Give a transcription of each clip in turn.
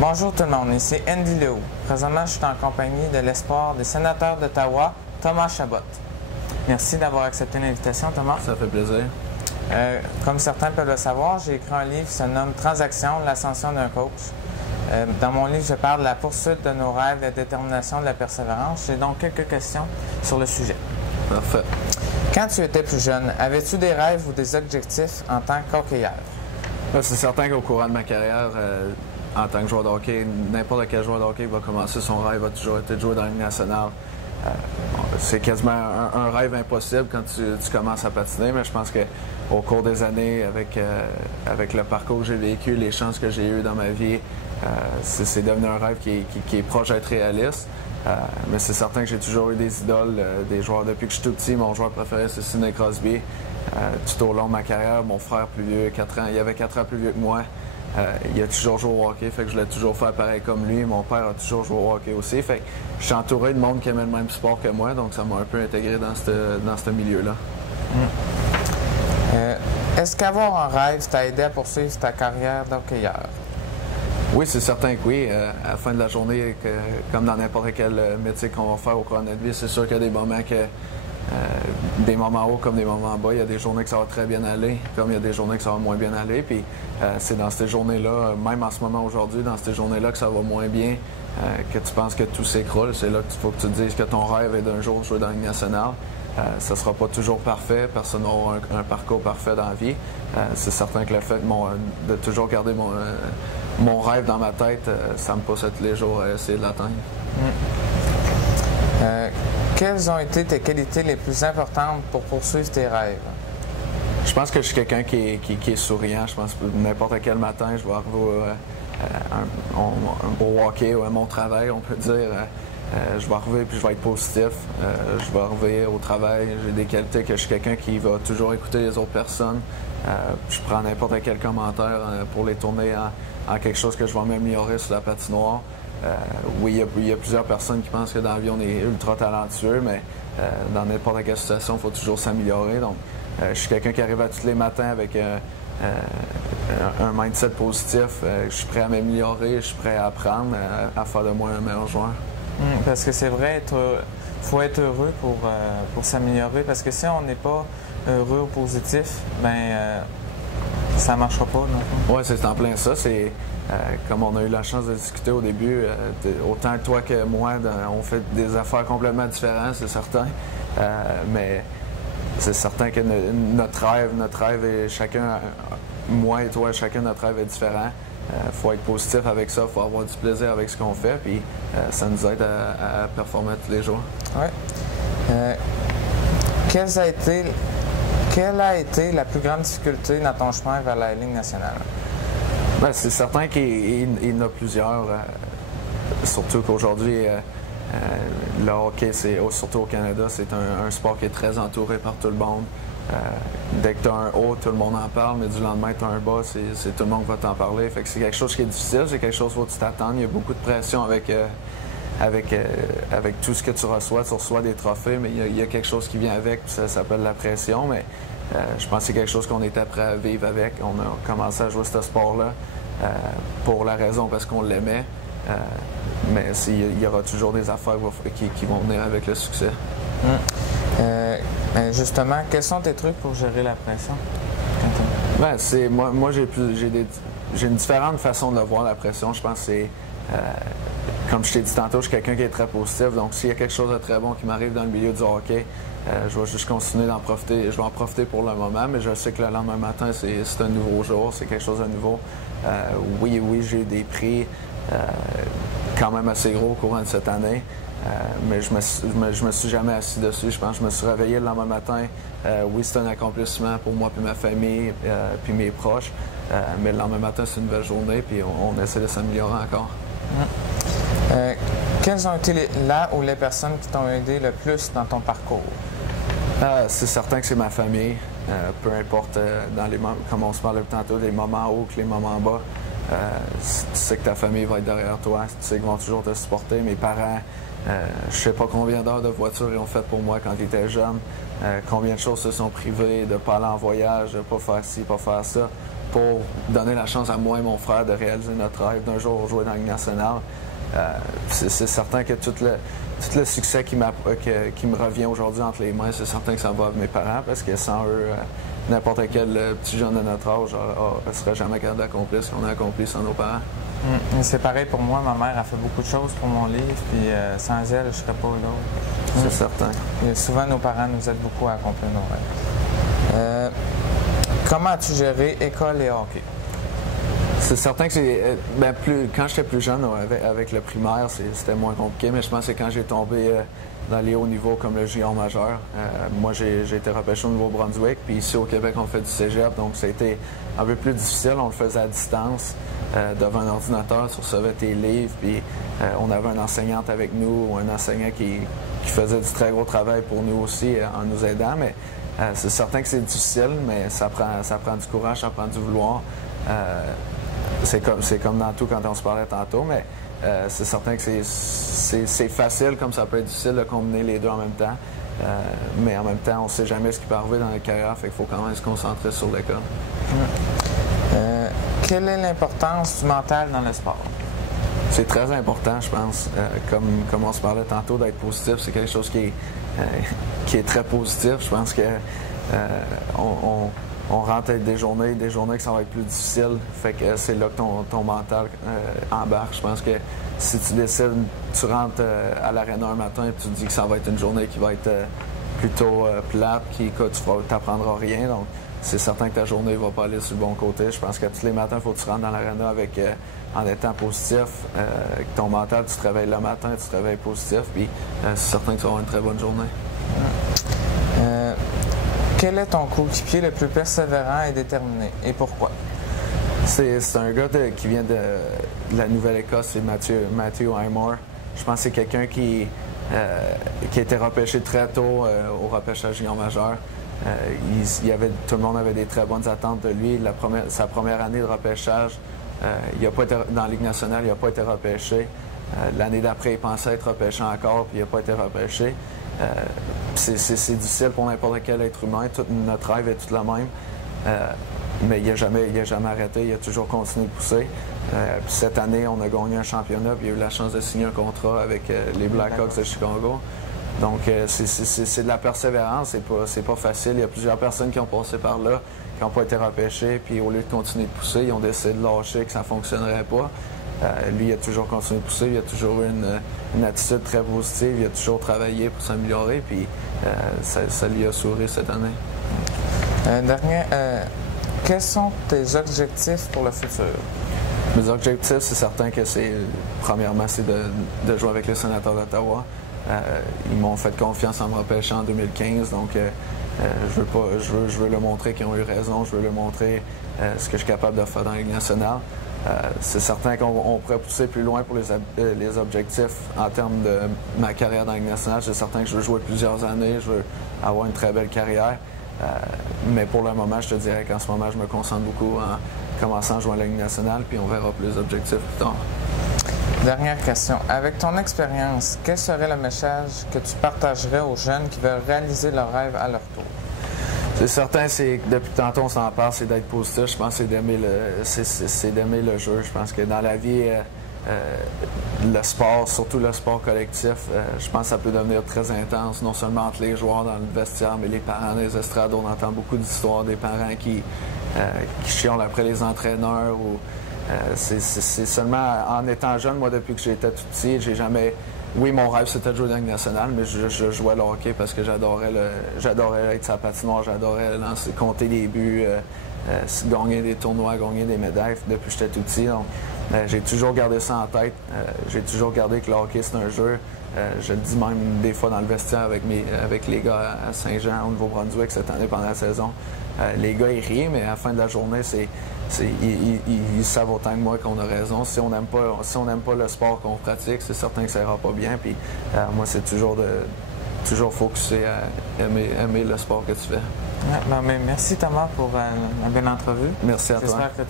Bonjour tout le monde, ici Andy Lehoux. Présentement, je suis en compagnie de l'espoir des sénateurs d'Ottawa, Thomas Chabot. Merci d'avoir accepté l'invitation, Thomas. Ça fait plaisir. Comme certains peuvent le savoir, j'ai écrit un livre qui se nomme Transaction, l'ascension d'un coach. Dans mon livre, je parle de la poursuite de nos rêves, de la détermination, de la persévérance. J'ai donc quelques questions sur le sujet. Parfait. Quand tu étais plus jeune, avais-tu des rêves ou des objectifs en tant qu'hockeyeur? C'est certain qu'au courant de ma carrière, en tant que joueur de hockey, n'importe quel joueur de hockey va commencer son rêve, va toujours être de jouer dans la Ligue nationale. C'est quasiment un rêve impossible quand tu commences à patiner, mais je pense qu'au cours des années, avec le parcours que j'ai vécu, les chances que j'ai eues dans ma vie, c'est devenu un rêve qui est proche d'être réaliste. Mais c'est certain que j'ai toujours eu des idoles, des joueurs depuis que je suis tout petit. Mon joueur préféré, c'est Sidney Crosby. Tout au long de ma carrière, mon frère plus vieux, 4 ans, il avait 4 ans plus vieux que moi. Il a toujours joué au hockey, fait que je l'ai toujours fait pareil comme lui. Mon père a toujours joué au hockey aussi. Fait que je suis entouré de monde qui aimait le même sport que moi, donc ça m'a un peu intégré dans ce milieu-là. Est-ce qu'avoir un rêve t'a aidé à poursuivre ta carrière d'hockeyeur? Oui, c'est certain que oui. À la fin de la journée, comme dans n'importe quel métier qu'on va faire au cours de notre vie, c'est sûr qu'il y a des moments des moments hauts comme des moments bas. Il y a des journées que ça va très bien aller, comme il y a des journées que ça va moins bien aller. Puis c'est dans ces journées-là, même en ce moment aujourd'hui, dans ces journées-là que ça va moins bien, que tu penses que tout s'écroule. C'est là qu'il faut que tu te dises que ton rêve est d'un jour jouer dans la Ligue nationale. Ça ne sera pas toujours parfait, personne n'aura un parcours parfait dans la vie. C'est certain que le fait de toujours garder mon rêve dans ma tête, ça me pousse tous les jours à essayer de l'atteindre. Quelles ont été tes qualités les plus importantes pour poursuivre tes rêves? Je pense que je suis quelqu'un qui est souriant. Je pense que n'importe quel matin, je vais arriver au hockey ou à mon travail, on peut dire. Je vais arriver puis je vais être positif. Je vais arriver au travail. J'ai des qualités que je suis quelqu'un qui va toujours écouter les autres personnes. Je prends n'importe quel commentaire pour les tourner en quelque chose que je vais m'améliorer sur la patinoire. Oui, il y a plusieurs personnes qui pensent que dans la vie, on est ultra talentueux, mais dans n'importe quelle situation, il faut toujours s'améliorer. Donc, je suis quelqu'un qui arrive à tous les matins avec un mindset positif. Je suis prêt à m'améliorer, je suis prêt à apprendre, à faire de moi un meilleur joueur. Parce que c'est vrai, faut être heureux pour s'améliorer. Parce que si on n'est pas heureux ou positif, ça ne marchera pas. Oui, c'est en plein ça. Comme on a eu la chance de discuter au début, autant toi que moi, on fait des affaires complètement différentes, c'est certain. Mais c'est certain que notre rêve est chacun, moi et toi, chacun notre rêve est différent. Faut être positif avec ça, il faut avoir du plaisir avec ce qu'on fait, puis ça nous aide à performer tous les jours. Oui. Quelle a été la plus grande difficulté dans ton chemin vers la Ligue nationale? C'est certain qu'il y en a plusieurs, surtout qu'aujourd'hui, le hockey, surtout au Canada, c'est un sport qui est très entouré par tout le monde. Dès que tu as un haut, tout le monde en parle, mais du lendemain, tu as un bas, c'est tout le monde va t'en parler. Fait que c'est quelque chose qui est difficile, c'est quelque chose où tu t'attends. Il y a beaucoup de pression avec tout ce que tu reçois des trophées, mais il y a quelque chose qui vient avec, ça s'appelle la pression, mais je pense que c'est quelque chose qu'on est prêt à vivre avec. On a commencé à jouer ce sport-là pour la raison parce qu'on l'aimait, mais il y aura toujours des affaires qui vont venir avec le succès. Justement, quels sont tes trucs pour gérer la pression? Moi j'ai une différente façon de le voir, la pression. Je pense que c'est comme je t'ai dit tantôt, je suis quelqu'un qui est très positif. Donc, s'il y a quelque chose de très bon qui m'arrive dans le milieu du hockey, je vais juste continuer d'en profiter. Je vais en profiter pour le moment, mais je sais que le lendemain matin, c'est un nouveau jour, c'est quelque chose de nouveau. Oui, j'ai eu des prix quand même assez gros au courant de cette année, mais je me suis jamais assis dessus. Je pense que je me suis réveillé le lendemain matin. Oui, c'est un accomplissement pour moi puis ma famille puis mes proches, mais le lendemain matin, c'est une belle journée puis on essaie de s'améliorer encore. Quelles ont été là ou les personnes qui t'ont aidé le plus dans ton parcours? C'est certain que c'est ma famille. Peu importe, comme on se parlait tantôt, les moments hauts que les moments bas, tu sais que ta famille va être derrière toi. Tu sais qu'ils vont toujours te supporter. Mes parents, je sais pas combien d'heures de voiture ils ont fait pour moi quand ils étaient jeunes. Combien de choses se sont privées, de ne pas aller en voyage, de ne pas faire ci, pas faire ça, pour donner la chance à moi et mon frère de réaliser notre rêve d'un jour jouer dans la Ligue nationale. C'est certain que tout le succès qui me revient aujourd'hui entre les mains, c'est certain que ça va avec mes parents parce que sans eux, n'importe quel petit jeune de notre âge ne serait jamais capable d'accomplir ce qu'on a accompli sans nos parents. C'est pareil pour moi. Ma mère a fait beaucoup de choses pour mon livre, puis sans elle, je ne serais pas là. C'est certain. Et souvent, nos parents nous aident beaucoup à accomplir nos rêves. Comment as-tu géré école et hockey? C'est certain que quand j'étais plus jeune, avec le primaire, c'était moins compliqué, mais je pense que quand j'ai tombé dans les hauts niveaux comme le junior majeur, moi j'ai été repêché au Nouveau-Brunswick, puis ici au Québec on fait du cégep, donc ça a été un peu plus difficile, on le faisait à distance, devant un ordinateur, tu recevais tes livres, puis on avait une enseignante avec nous, ou un enseignant qui faisait du très gros travail pour nous aussi en nous aidant, mais c'est certain que c'est difficile, mais ça prend du courage, ça prend du vouloir. C'est comme dans tout quand on se parlait tantôt, mais c'est certain que c'est facile comme ça peut être difficile de combiner les deux en même temps. Mais en même temps, on ne sait jamais ce qui peut arriver dans la carrière, fait qu'il faut quand même se concentrer sur l'école. Quelle est l'importance du mental dans le sport? C'est très important, je pense. Comme on se parlait tantôt, d'être positif, c'est quelque chose qui est très positif. Je pense que on rentre avec des journées que ça va être plus difficile. Fait que c'est là que ton mental embarque. Je pense que si tu décides, tu rentres à l'aréna un matin et tu te dis que ça va être une journée qui va être plutôt plate, tu n'apprendras rien. Donc, c'est certain que ta journée ne va pas aller sur le bon côté. Je pense que tous les matins, il faut que tu rentres dans l'aréna en étant positif. Ton mental, tu te réveilles le matin, tu te réveilles positif. Puis, c'est certain que tu vas avoir une très bonne journée. Quel est ton coéquipier le plus persévérant et déterminé et pourquoi? C'est un gars qui vient de la Nouvelle-Écosse, c'est Matthew Highmore. Je pense que c'est quelqu'un qui a été repêché très tôt au repêchage junior majeur. Tout le monde avait des très bonnes attentes de lui. Sa première année de repêchage, il n'a pas été dans la Ligue nationale, il n'a pas été repêché. L'année d'après, il pensait être repêché encore, puis il n'a pas été repêché. C'est difficile pour n'importe quel être humain. Notre rêve est tout le même. Mais il n'a jamais arrêté. Il a toujours continué de pousser. Puis cette année, on a gagné un championnat. Puis il a eu la chance de signer un contrat avec les Blackhawks de Chicago. Donc, c'est de la persévérance. C'est pas facile. Il y a plusieurs personnes qui ont passé par là, qui n'ont pas été repêchées. Puis au lieu de continuer de pousser, ils ont décidé de lâcher, que ça ne fonctionnerait pas. Lui, il a toujours continué de pousser, il a toujours eu une attitude très positive, il a toujours travaillé pour s'améliorer, puis ça lui a souri cette année. Quels sont tes objectifs pour le futur? Mes objectifs, c'est certain que premièrement, c'est de jouer avec les Sénateurs d'Ottawa. Ils m'ont fait confiance en me repêchant en 2015, donc je veux leur montrer qu'ils ont eu raison, je veux leur montrer ce que je suis capable de faire dans la Ligue nationale. C'est certain qu'on pourrait pousser plus loin pour les objectifs en termes de ma carrière dans la Ligue nationale. C'est certain que je veux jouer plusieurs années, je veux avoir une très belle carrière. Mais pour le moment, je te dirais qu'en ce moment, je me concentre beaucoup en commençant à jouer à la Ligue nationale, puis on verra plus les objectifs plus tard. Dernière question. Avec ton expérience, quel serait le message que tu partagerais aux jeunes qui veulent réaliser leurs rêves à leur tour? C'est certain, depuis tantôt on s'en parle, c'est d'être positif. Je pense que c'est d'aimer le jeu. Je pense que dans la vie, le sport, surtout le sport collectif, je pense que ça peut devenir très intense, non seulement entre les joueurs dans le vestiaire, mais les parents dans les estrades. On entend beaucoup d'histoires des parents qui chiolent après les entraîneurs. C'est seulement en étant jeune, moi, depuis que j'étais tout petit, j'ai jamais... Oui, mon rêve, c'était de jouer dans la Ligue nationale, mais je jouais le hockey parce que j'adorais être sur la patinoire, j'adorais compter des buts, gagner des tournois, gagner des médailles depuis que j'étais tout petit. Donc, j'ai toujours gardé ça en tête. J'ai toujours gardé que le hockey, c'est un jeu. Je le dis même des fois dans le vestiaire avec les gars à Saint-Jean, au Nouveau-Brunswick, cette année pendant la saison. Les gars, ils rient, mais à la fin de la journée, ils savent autant que moi qu'on a raison. Si on n'aime pas le sport qu'on pratique, c'est certain que ça ira pas bien. Puis moi, c'est toujours focusé à aimer le sport que tu fais. Ouais, merci Thomas pour la belle entrevue. Merci à toi. J'espère que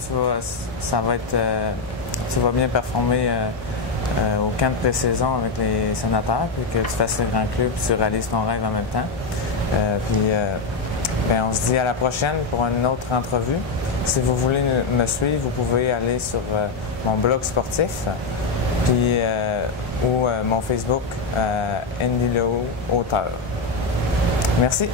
tu vas bien performer au camp de pré-saison avec les Sénateurs, puis que tu fasses le grand club, puis tu réalises ton rêve en même temps. Bien, on se dit à la prochaine pour une autre entrevue. Si vous voulez me suivre, vous pouvez aller sur mon blog sportif puis, ou mon Facebook, Andy Lehoux, auteur. Merci.